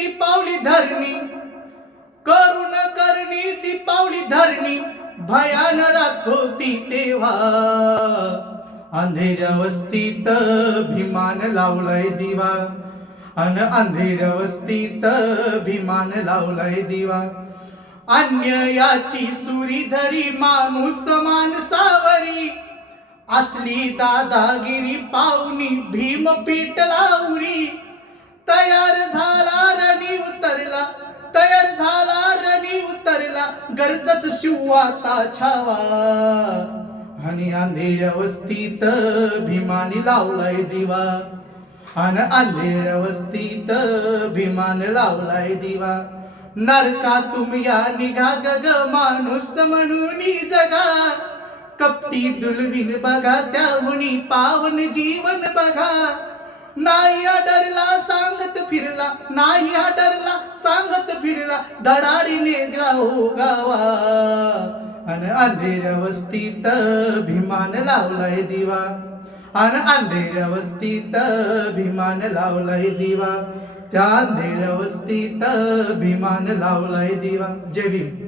ती पावली धरणी, करुण करणी ती पावली धरणी, भयान रात होती तेव्हा. अंधेऱ्या वस्तीत भीमान लावलाय दिवा, अन अंधेऱ्या वस्तीत भीमान लावलाय दिवा. अन्यायाची सुरी धरी माणूस माणसावरी, असली दादागिरी पाहुनी भीम पेटला उरी. तयार झाला रणी उतरला, तयार झाला रणी उतरला, गरजच शिवाता छावा. आणि अंधेऱ्या वस्तीत भीमानी लावलाय दिवा, आणि अंधेऱ्या वस्तीत भीमान लावलाय दिवा. नरकातून या निघा गग माणूस म्हणून जगा, कपटी दुलवीन बघा त्याहुनी पावन जीवन बघा. नाही डरला सांगत फिरला, नाही डरला सांगत फिरला, धडाडीने गाव गावा. अन अंधेऱ्या वस्तीत भीमान लावलाय दिवा, अन अंधेऱ्या वस्तीत भीमान लावलाय दिवा. त्या अंधेऱ्या वस्तीत भीमान लावलाय दिवा. जय भीम.